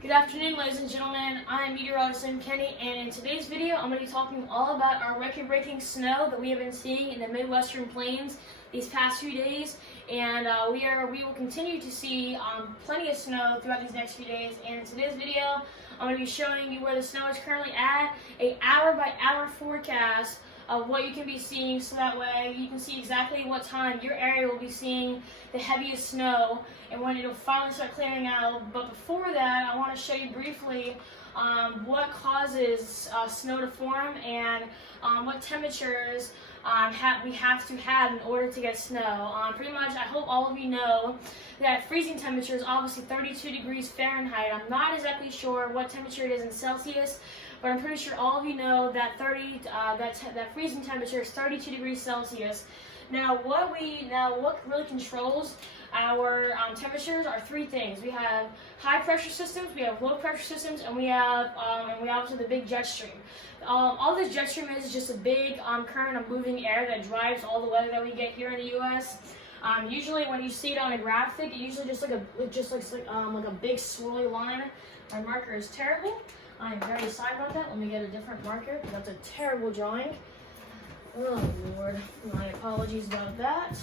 Good afternoon, ladies and gentlemen. I'm meteorologist Sam Kenny, and in today's video, I'm going to be talking all about our record-breaking snow that we have been seeing in the Midwestern Plains these past few days. And we will continue to see plenty of snow throughout these next few days. And in today's video, I'm going to be showing you where the snow is currently at, an hour-by-hour forecast of what you can be seeing, so that way you can see exactly what time your area will be seeing the heaviest snow and when it'll finally start clearing out. But before that, I want to show you briefly what causes snow to form and what temperatures we have to have in order to get snow. Pretty much, I hope all of you know that freezing temperature is obviously 32 degrees Fahrenheit. I'm not exactly sure what temperature it is in Celsius, but I'm pretty sure all of you know that that freezing temperature is 32 degrees Celsius. Now, what really controls our temperatures are three things. We have high pressure systems, we have low pressure systems, and we obviously the big jet stream. All this jet stream is just a big current of moving air that drives all the weather that we get here in the U.S. Usually, when you see it on a graphic, it usually just looks like a big swirly line. My marker is terrible. I am very sorry about that. Let me get a different marker. That's a terrible drawing. Oh Lord, my apologies about that.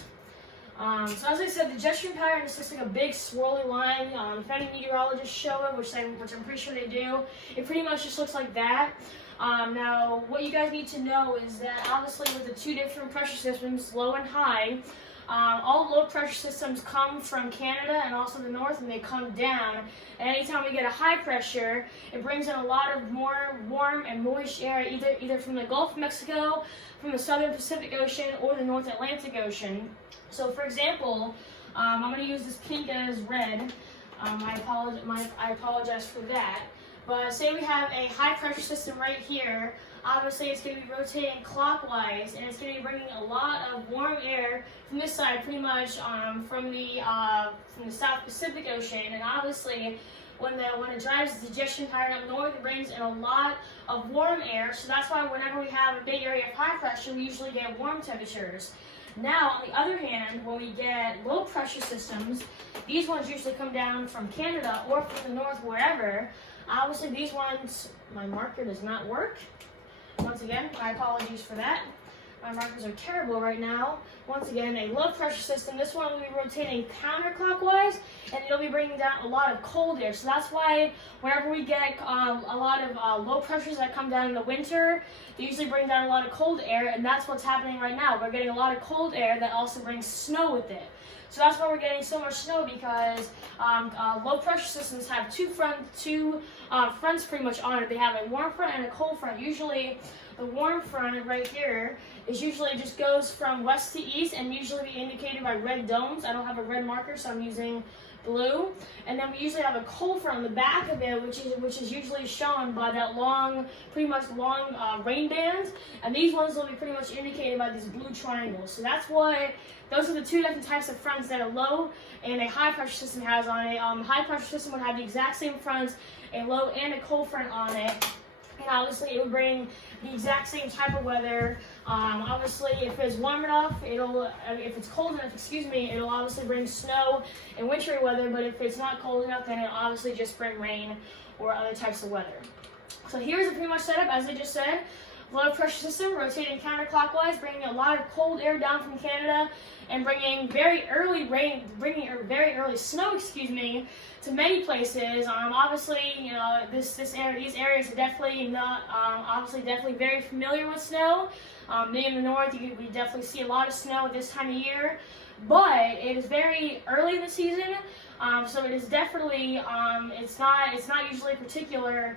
So as I said, the jet stream pattern is just like a big swirly line. If any meteorologists show it, which I'm pretty sure they do, it pretty much just looks like that. Now, what you guys need to know is that obviously with the two different pressure systems, low and high, all low pressure systems come from Canada and also the north, and they come down. And anytime we get a high pressure, it brings in a lot of more warm and moist air, either from the Gulf of Mexico, from the southern Pacific Ocean, or the North Atlantic Ocean. So, for example, I'm going to use this pink as red. I apologize for that. But say we have a high pressure system right here. Obviously, it's going to be rotating clockwise, and it's going to be bringing a lot of warm air from this side, pretty much from the South Pacific Ocean. And obviously, when it drives the jet stream pattern up north, it brings in a lot of warm air. So that's why whenever we have a big area of high pressure, we usually get warm temperatures. Now, on the other hand, when we get low pressure systems, these ones usually come down from Canada or from the north, wherever. Obviously, these ones, my marker does not work. Once again, my apologies for that. My markers are terrible right now. Once again, a low pressure system. This one will be rotating counterclockwise, and it'll be bringing down a lot of cold air. So that's why whenever we get a lot of low pressures that come down in the winter, they usually bring down a lot of cold air, and that's what's happening right now. We're getting a lot of cold air that also brings snow with it. So that's why we're getting so much snow, because low pressure systems have two fronts pretty much on it. They have a warm front and a cold front. Usually the warm front right here is usually just goes from west to east and usually be indicated by red domes. I don't have a red marker, so I'm using blue. And then we usually have a cold front on the back of it, which is usually shown by that pretty much long rain band. And these ones will be pretty much indicated by these blue triangles. So that's why those are the two different types of fronts that a low and a high pressure system has on it. High pressure system would have the exact same fronts, a low and a cold front on it. And obviously it will bring the exact same type of weather. Obviously, if it's warm enough, if it's cold enough, it'll obviously bring snow and wintry weather. But if it's not cold enough, then it'll obviously just bring rain or other types of weather. So here's the pretty much setup, as I just said. Low pressure system rotating counterclockwise, bringing a lot of cold air down from Canada and bringing very early snow, to many places. Obviously, you know, these areas are definitely not definitely very familiar with snow. Me in the north, we definitely see a lot of snow at this time of year, but it is very early in the season, so it is definitely it's not usually particularly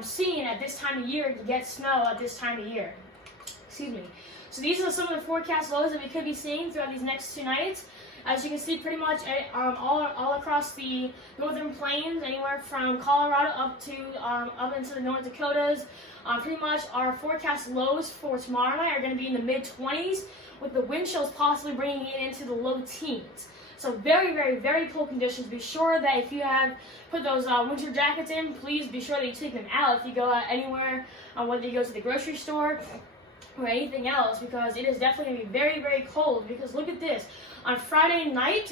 seen at this time of year to get snow at this time of year. So these are some of the forecast lows that we could be seeing throughout these next 2 nights. As you can see, pretty much all across the northern plains, anywhere from Colorado up into the North Dakotas, pretty much our forecast lows for tomorrow night are going to be in the mid-20s, with the wind chills possibly bringing it into the low teens. So very, very, very cold conditions. Be sure that if you have put those winter jackets in, please be sure that you take them out if you go out anywhere, whether you go to the grocery store or anything else, because it is definitely going to be very, very cold. Because look at this. On Friday night,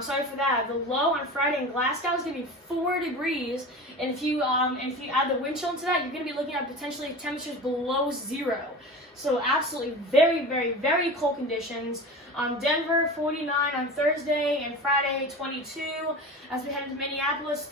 Sorry for that. The low on Friday in Glasgow is going to be 4 degrees, and if you add the wind chill into that, you're going to be looking at potentially temperatures below 0. So absolutely very, very, very cold conditions. Denver 49 on Thursday, and Friday 22. As we head into Minneapolis,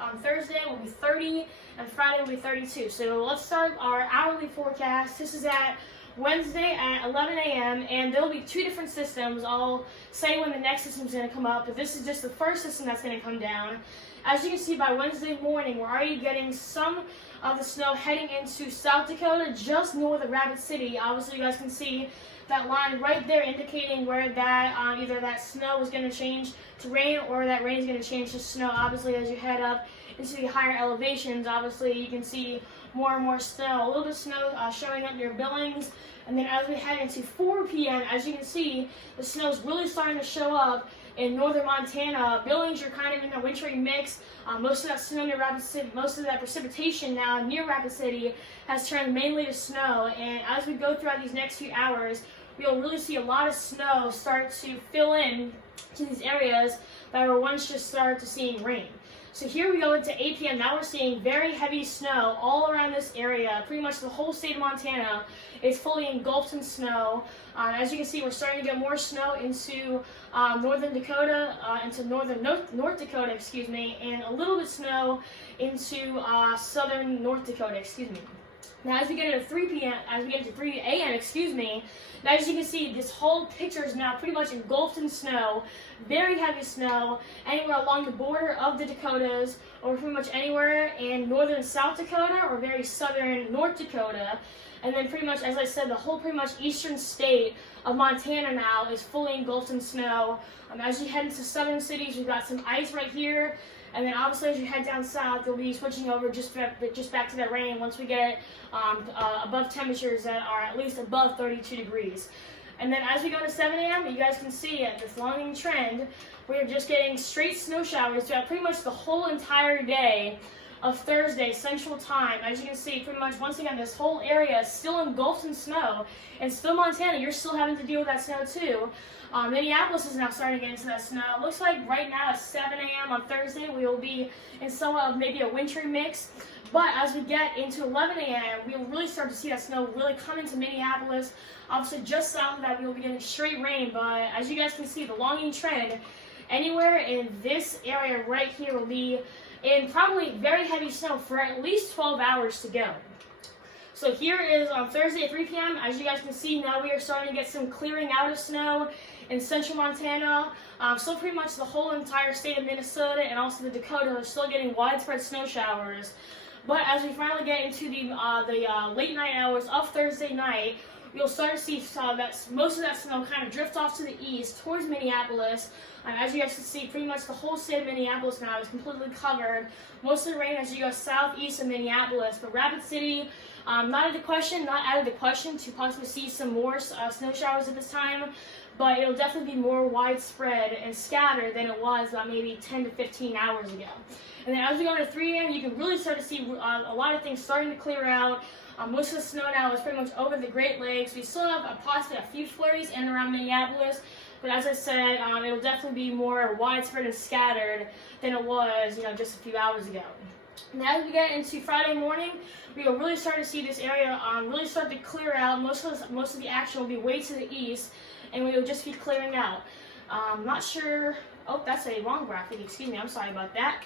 on Thursday will be 30, and Friday will be 32. So let's start our hourly forecast. This is at Wednesday at 11 a.m. and there will be 2 different systems. I'll say when the next system is going to come up, but this is just the first system that's going to come down. As you can see, by Wednesday morning, we're already getting some of the snow heading into South Dakota, just north of Rapid City. Obviously, you guys can see that line right there indicating where that either that snow is going to change to rain or that rain is going to change to snow. Obviously, as you head up into the higher elevations, obviously you can see more and more snow, a little bit of snow showing up near Billings. And then as we head into 4 p.m., as you can see, the snow is really starting to show up in northern Montana. Billings, you're kind of in a wintry mix. Most of that snow near Rapid City, most of that precipitation now near Rapid City has turned mainly to snow. And as we go throughout these next few hours, we'll really see a lot of snow start to fill in to these areas that were once just started to seeing rain. So here we go into 8 p.m. Now we're seeing very heavy snow all around this area. Pretty much the whole state of Montana is fully engulfed in snow. As you can see, we're starting to get more snow into northern Dakota, into North Dakota, excuse me, and a little bit of snow into southern North Dakota, excuse me. Now, as we get into 3 a.m., excuse me, now as you can see, this whole picture is now pretty much engulfed in snow, very heavy snow, anywhere along the border of the Dakotas, or pretty much anywhere in northern South Dakota, or very southern North Dakota. And then pretty much, as I said, the whole pretty much eastern state of Montana now is fully engulfed in snow. As you head into southern cities, we've got some ice right here. And then obviously as you head down south, you'll be switching over just back to that rain once we get above temperatures that are at least above 32 degrees. And then as we go to 7 a.m., you guys can see this longing trend. We're just getting straight snow showers throughout pretty much the whole entire day of Thursday Central Time. As you can see, pretty much once again, this whole area is still engulfed in snow. And still Montana, you're still having to deal with that snow too. Minneapolis is now starting to get into that snow. It looks like right now at 7 a.m. on Thursday, we will be in somewhat of maybe a wintry mix. But as we get into 11 a.m., we'll really start to see that snow really come into Minneapolis. Obviously, just south of that, we will be getting straight rain. But as you guys can see, the longing trend, anywhere in this area right here will be in probably very heavy snow for at least 12 hours to go. So here is on Thursday at 3 p.m. As you guys can see, now we are starting to get some clearing out of snow in central Montana. Still pretty much the whole entire state of Minnesota and also the Dakotas are still getting widespread snow showers. But as we finally get into the late night hours of Thursday night, you'll start to see that most of that snow kind of drift off to the east towards Minneapolis. As you guys can see, pretty much the whole state of Minneapolis now is completely covered. Most of the rain as you go southeast of Minneapolis, but Rapid City, not out of the question to possibly see some more snow showers at this time, but it'll definitely be more widespread and scattered than it was about maybe 10 to 15 hours ago. And then as we go into 3 a.m., you can really start to see a lot of things starting to clear out. Most of the snow now is pretty much over the Great Lakes. We still have possibly a few flurries in and around Minneapolis, but as I said, it'll definitely be more widespread and scattered than it was, just a few hours ago. Now as we get into Friday morning, we will really start to see this area really start to clear out. Most of the action will be way to the east, and we will just be clearing out. Not sure. Oh, that's a wrong graphic. Excuse me. I'm sorry about that.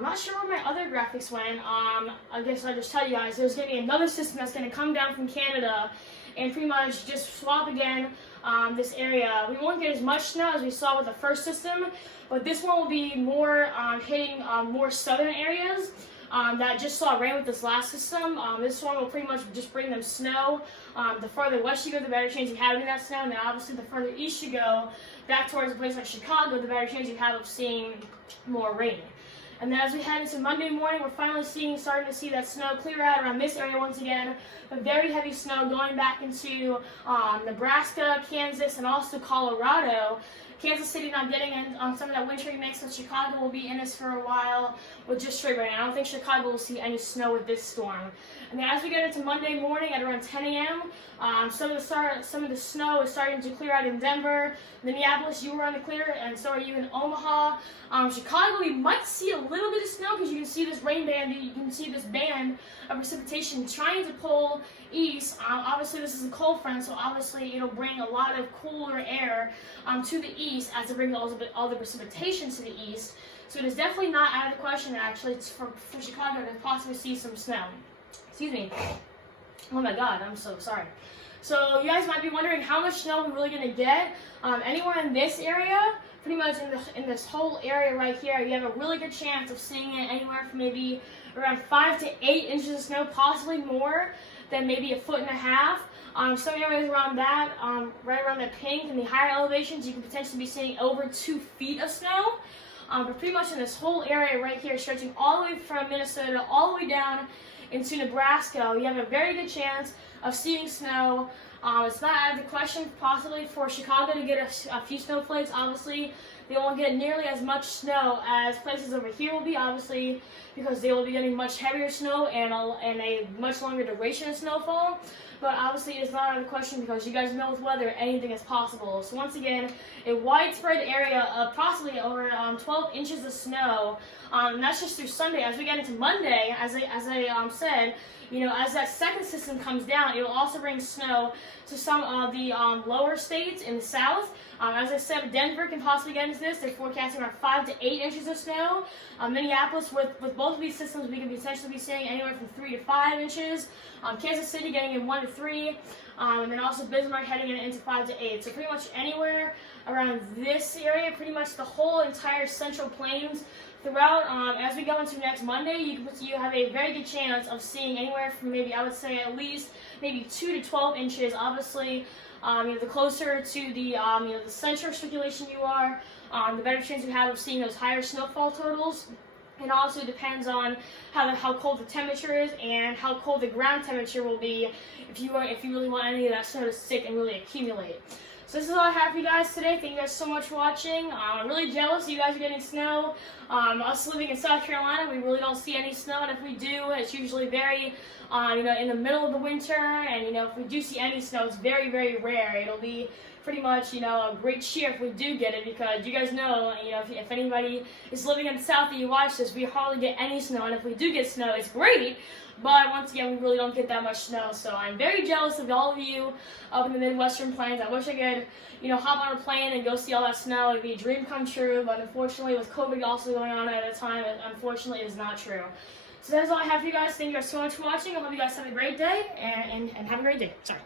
Not sure where my other graphics went. I guess I'll just tell you guys, there's going to be another system that's going to come down from Canada and pretty much just swap again this area. We won't get as much snow as we saw with the first system, but this one will be more hitting more southern areas that just saw rain with this last system. This one will pretty much just bring them snow. The farther west you go, the better chance you have of that snow, and then obviously the further east you go, back towards a place like Chicago, the better chance you have of seeing more rain. And then as we head into Monday morning, we're finally starting to see that snow clear out around this area once again. But very heavy snow going back into Nebraska, Kansas, and also Colorado. Kansas City not getting in on some of that wintry mix, so Chicago will be in this for a while with just straight rain. I don't think Chicago will see any snow with this storm. And then as we get into Monday morning at around 10 a.m., some of the snow is starting to clear out in Denver. Minneapolis, you were on the clear, and so are you in Omaha. Chicago, we might see a little bit of snow because you can see this rain band, you can see this band of precipitation trying to pull east. Obviously, this is a cold front, so obviously it'll bring a lot of cooler air to the east as it brings all the precipitation to the east. So it is definitely not out of the question, actually, for Chicago to possibly see some snow. Excuse me. Oh my God, I'm so sorry. So you guys might be wondering how much snow we're really going to get. Anywhere in this area, pretty much in this whole area right here, you have a really good chance of seeing it anywhere from maybe around 5 to 8 inches of snow, possibly more than maybe 1.5 feet. Some areas around that, right around the pink and the higher elevations, you can potentially be seeing over 2 feet of snow. But pretty much in this whole area right here, stretching all the way from Minnesota all the way down into Nebraska, you have a very good chance of seeing snow. It's not out of the question possibly for Chicago to get a few snowflakes. Obviously, they won't get nearly as much snow as places over here will be, obviously, because they will be getting much heavier snow and a much longer duration of snowfall. But obviously, it's not out of the question because you guys know with weather, anything is possible. So once again, a widespread area of possibly over 12 inches of snow. And that's just through Sunday. As we get into Monday, as I said, as that second system comes down, it will also bring snow to some of the lower states in the south. As I said, Denver can possibly get into this. They're forecasting around 5 to 8 inches of snow. Minneapolis, with both of these systems, we could potentially be seeing anywhere from 3 to 5 inches. Kansas City getting in 1 to 3. And then also Bismarck heading into 5 to 8. So pretty much anywhere around this area, pretty much the whole entire Central Plains throughout. As we go into next Monday, you have a very good chance of seeing anywhere from maybe, I would say, at least maybe 2 to 12 inches. Obviously, the closer to the central circulation you are, the better chance you have of seeing those higher snowfall totals. It also depends on how cold the temperature is and how cold the ground temperature will be if you really want any of that snow to stick and really accumulate. So this is all I have for you guys today. Thank you guys so much for watching. I'm really jealous you guys are getting snow. Us living in South Carolina, we really don't see any snow, and if we do, it's usually very, in the middle of the winter. And if we do see any snow, it's very, very rare. It'll be pretty much, a great cheer if we do get it, because you guys know, if anybody is living in the South and you watch this, we hardly get any snow, and if we do get snow, it's great. But once again, we really don't get that much snow, so I'm very jealous of all of you up in the Midwestern Plains. I wish I could, hop on a plane and go see all that snow. It'd be a dream come true, but unfortunately, with COVID also going on at the time, unfortunately, it is not true. So that's all I have for you guys. Thank you guys so much for watching. I hope you guys have a great day, and have a great day. Sorry.